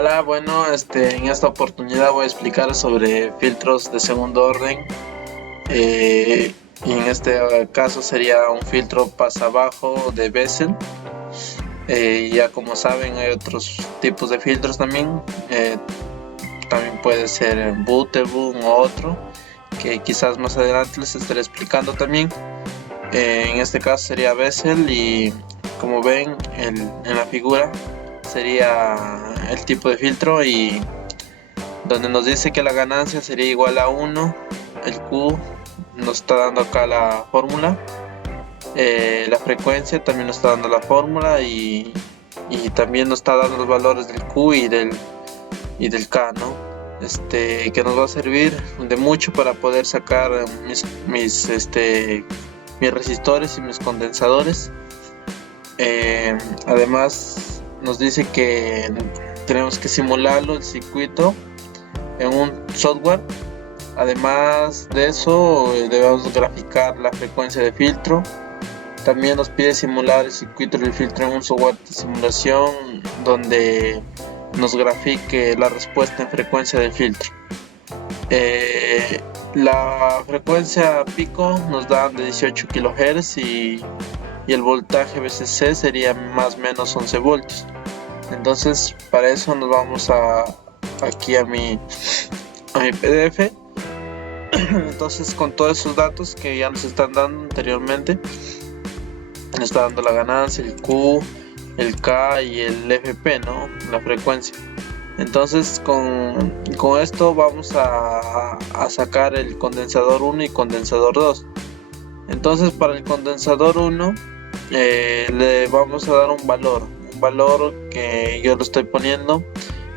Hola, bueno, en esta oportunidad voy a explicar sobre filtros de segundo orden. Y en este caso sería un filtro pasabajo de Bessel. Ya como saben, hay otros tipos de filtros también. También puede ser Butterboom o otro, que quizás más adelante les estaré explicando también. En este caso sería Bessel y como ven en la figura sería el tipo de filtro, y donde nos dice que la ganancia sería igual a 1, el Q nos está dando acá la fórmula, la frecuencia también nos está dando la fórmula, y también nos está dando los valores del Q y del K, ¿no? Que nos va a servir de mucho para poder sacar mis resistores y mis condensadores. Además nos dice que tenemos que simularlo, el circuito, en un software. Además de eso, debemos graficar la frecuencia de filtro. También nos pide simular el circuito del filtro en un software de simulación donde nos grafique la respuesta en frecuencia del filtro. La frecuencia pico nos da de 18 kHz y el voltaje VCC sería más o menos 11 voltios. Entonces para eso nos vamos aquí a mi PDF. Entonces, con todos esos datos que ya nos están dando anteriormente, nos está dando la ganancia, el Q, el K y el FP, ¿no? La frecuencia. Entonces con esto vamos a sacar el condensador 1 y condensador 2. Entonces para el condensador 1 le vamos a dar un valor que yo lo estoy poniendo.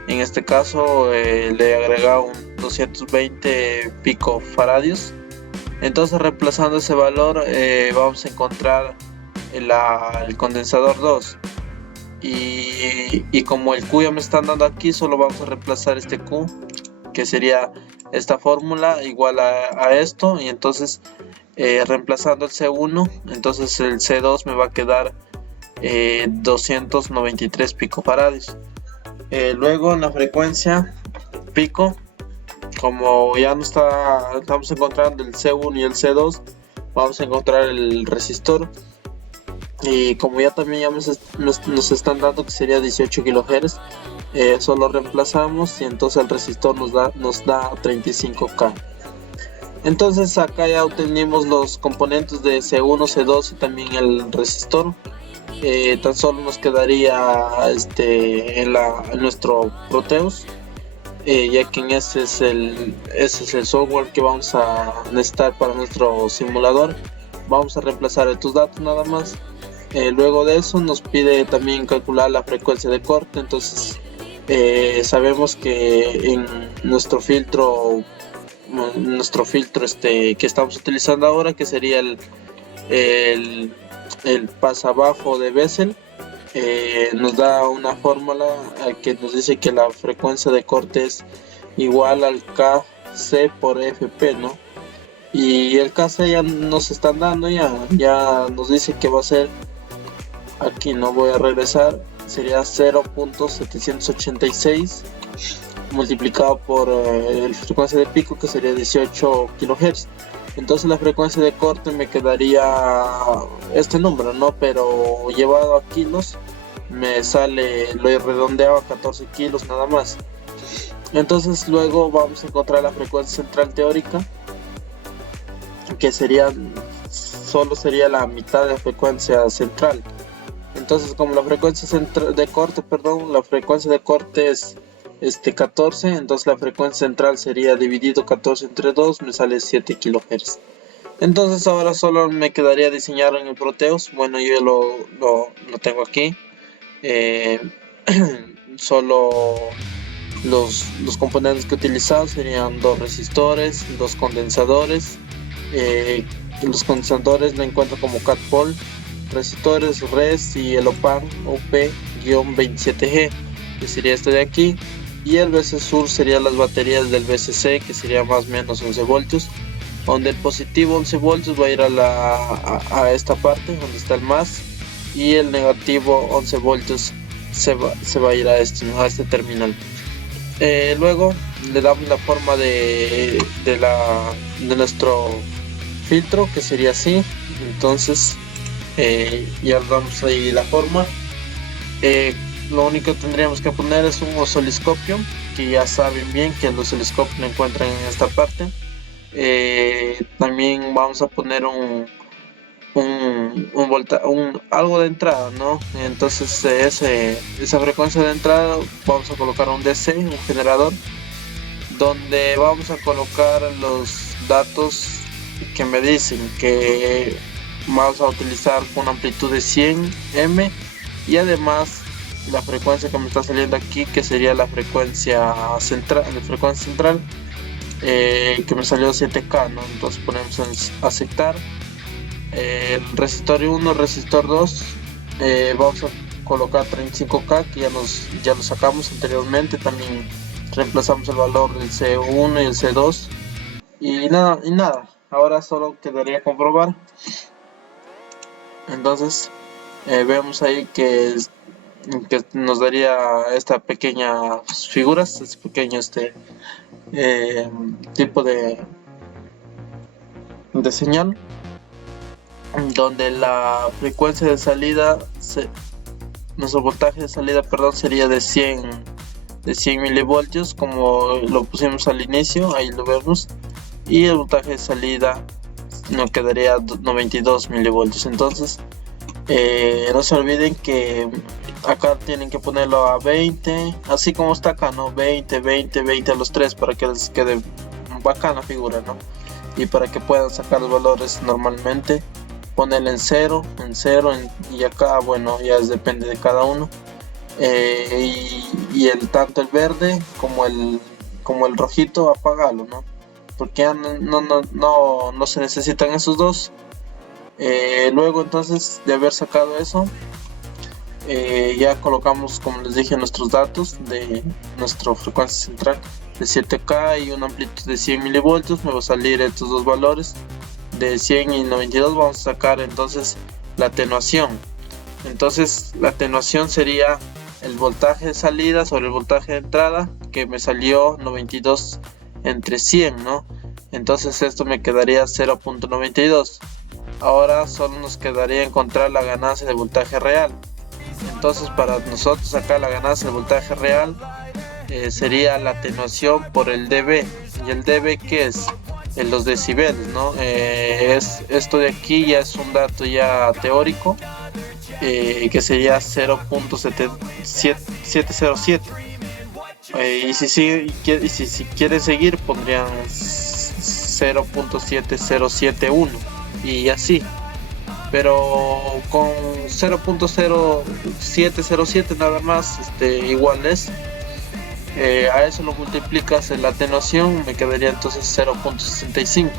En este caso le he agregado un 220 picofaradios. Entonces, reemplazando ese valor, vamos a encontrar el condensador 2. Y como el Q ya me están dando aquí, solo vamos a reemplazar este Q, que sería esta fórmula igual a esto. Y entonces reemplazando el C1, entonces el C2 me va a quedar 293 picofaradios. Luego en la frecuencia pico, como ya no estamos encontrando el C1 y el C2, vamos a encontrar el resistor. Y como ya también nos están dando que sería 18 kHz, solo reemplazamos y entonces el resistor nos da 35K. Entonces acá ya obtenimos los componentes de C1, C2 y también el resistor. Tan solo nos quedaría en nuestro Proteus, ya que ese es el software que vamos a necesitar para nuestro simulador. Vamos a reemplazar estos datos nada más. Luego de eso nos pide también calcular la frecuencia de corte. Entonces sabemos que en nuestro filtro que estamos utilizando ahora, que sería el pasabajo de Bessel, nos da una fórmula que nos dice que la frecuencia de corte es igual al KC por FP, ¿no? Y el KC ya nos están dando, ya nos dice que va a ser, aquí no voy a regresar, sería 0.786 multiplicado por la frecuencia de pico, que sería 18 kHz. Entonces la frecuencia de corte me quedaría este número, ¿no? Pero llevado a kilos me sale, lo he redondeado a 14 kilos nada más. Entonces luego vamos a encontrar la frecuencia central teórica, que solo sería la mitad de la frecuencia central. Entonces, como la frecuencia de corte es 14, entonces la frecuencia central sería dividido 14 entre 2, me sale 7 kHz. Entonces ahora solo me quedaría diseñar en el Proteus. Bueno, yo lo tengo aquí. Solo los componentes que he utilizado serían 2 resistores, 2 condensadores. Los condensadores lo encuentro como CADPOL, resistores RES y el OPAN UP-27G, que sería este de aquí. Y el BC Sur serían las baterías del BCC, que sería más o menos 11 voltios, donde el positivo 11 voltios va a ir a esta parte donde está el más, y el negativo 11 voltios se va a ir a este terminal. Luego le damos la forma de nuestro filtro, que sería así. Entonces ya le damos ahí la forma. Lo único que tendríamos que poner es un osciloscopio, que ya saben bien que el osciloscopio lo encuentran en esta parte. También vamos a poner algo de entrada, ¿no? Entonces esa frecuencia de entrada vamos a colocar un DC, un generador, donde vamos a colocar los datos que me dicen que vamos a utilizar una amplitud de 100 M, y además la frecuencia que me está saliendo aquí, que sería la frecuencia central, que me salió 7K, ¿no? Entonces ponemos en aceptar. El resistor 1, resistor 2, vamos a colocar 35K, que ya lo sacamos anteriormente. También reemplazamos el valor del C1 y el C2, y nada, ahora solo quedaría comprobar. Entonces vemos ahí que nos daría esta pequeña figuras, este pequeño tipo de señal, donde la frecuencia de salida, nuestro voltaje de salida, perdón, sería de 100 milivoltios, como lo pusimos al inicio, ahí lo vemos, y el voltaje de salida nos quedaría 92 milivoltios. Entonces no se olviden que acá tienen que ponerlo a 20, así como está acá, ¿no? 20 a los 3, para que les quede bacana la figura, ¿no? Y para que puedan sacar los valores normalmente, ponerle en 0, y acá, bueno, ya depende de cada uno. Y tanto el verde como el rojito, apagarlo, ¿no? Porque ya no se necesitan esos dos. Luego, entonces, de haber sacado eso, ya colocamos, como les dije, nuestros datos de nuestra frecuencia central de 7K y una amplitud de 100 milivoltios. Me va a salir estos dos valores de 100 y 92. Vamos a sacar entonces la atenuación. Entonces la atenuación sería el voltaje de salida sobre el voltaje de entrada, que me salió 92 entre 100, ¿no? Entonces esto me quedaría 0.92. Ahora solo nos quedaría encontrar la ganancia de voltaje real. Entonces, para nosotros sacar la ganancia de voltaje real, sería la atenuación por el dB. ¿Y el dB qué es? En los decibeles, ¿no? Esto de aquí ya es un dato ya teórico, que sería 0.707. Y si quieren seguir, pondrían 0.7071 y así. Pero con 0.0707 nada más, igual es. A eso lo multiplicas en la atenuación, me quedaría entonces 0.65.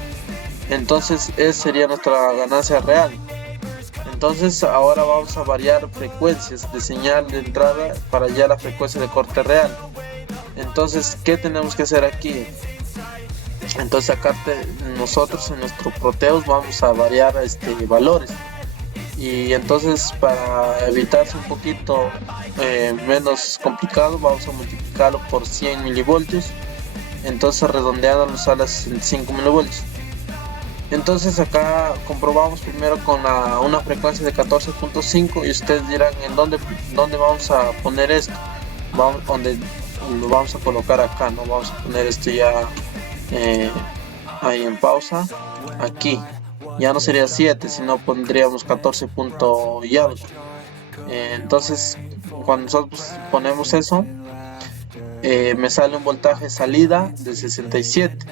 Entonces esa sería nuestra ganancia real. Entonces ahora vamos a variar frecuencias de señal de entrada para ya la frecuencia de corte real. Entonces, ¿qué tenemos que hacer aquí? Entonces acá nosotros en nuestro Proteus vamos a variar valores, y entonces, para evitarse un poquito menos complicado, vamos a multiplicarlo por 100 milivoltios. Entonces redondeándolos a las 65 milivoltios. Entonces acá comprobamos primero con una frecuencia de 14.5, y ustedes dirán en dónde vamos a poner esto. Donde lo vamos a colocar acá, no vamos a poner esto ya ahí en pausa. Aquí ya no sería 7, sino pondríamos 14 y algo. Entonces, cuando nosotros ponemos eso, me sale un voltaje salida de 67,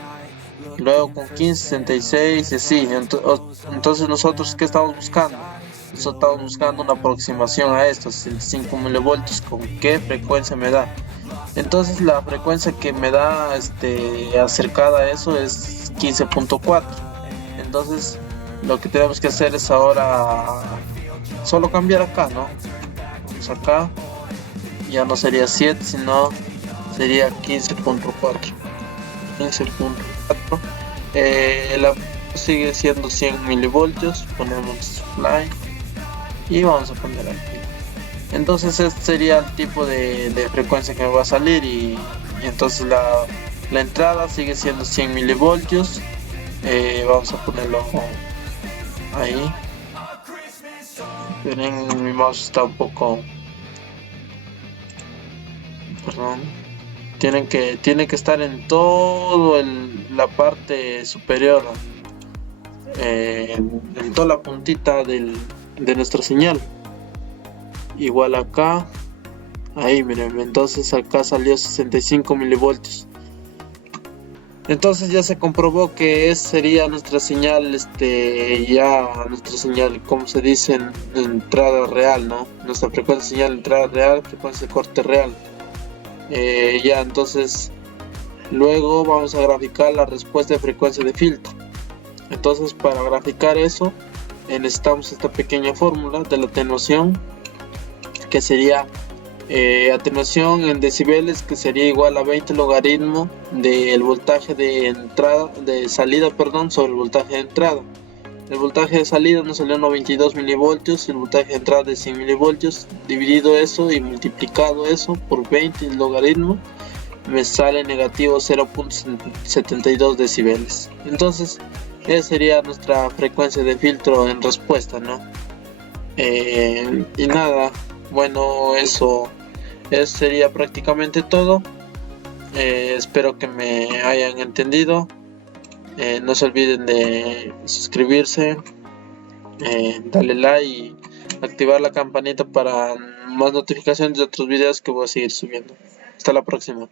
luego con 15, 66 y así. Entonces nosotros, ¿qué estamos buscando? Nosotros estamos buscando una aproximación a estos 65 milivoltios. ¿Con qué frecuencia me da? Entonces la frecuencia que me da acercada a eso es 15.4. Entonces lo que tenemos que hacer es ahora solo cambiar acá, ¿no? Vamos acá, ya no sería 7, sino sería 15.4. La sigue siendo 100 milivoltios. Ponemos fly y vamos a poner aquí. Entonces este sería el tipo de frecuencia que me va a salir, y Entonces la entrada sigue siendo 100 milivoltios. Vamos a ponerlo ahí. Miren, mi mouse está un poco, perdón, tiene que estar en todo la parte superior, en toda la puntita de nuestra señal. Igual acá, ahí miren, entonces acá salió 65 milivoltios. Entonces ya se comprobó que sería nuestra señal, ya nuestra señal, como se dice, en entrada real, ¿no? Nuestra frecuencia de señal entrada real, frecuencia de corte real. Ya, entonces luego vamos a graficar la respuesta de frecuencia de filtro. Entonces para graficar eso necesitamos esta pequeña fórmula de la atenuación, que sería atenuación en decibeles, que sería igual a 20 logaritmo del voltaje de salida sobre el voltaje de entrada. El voltaje de salida nos salió 92 milivoltios, el voltaje de entrada de 100 milivoltios, dividido eso y multiplicado eso por 20 logaritmo, me sale negativo 0.72 decibeles. Entonces esa sería nuestra frecuencia de filtro en respuesta, ¿no? Y nada, bueno, eso sería prácticamente todo. Espero que me hayan entendido. No se olviden de suscribirse, darle like y activar la campanita para más notificaciones de otros videos que voy a seguir subiendo. Hasta la próxima.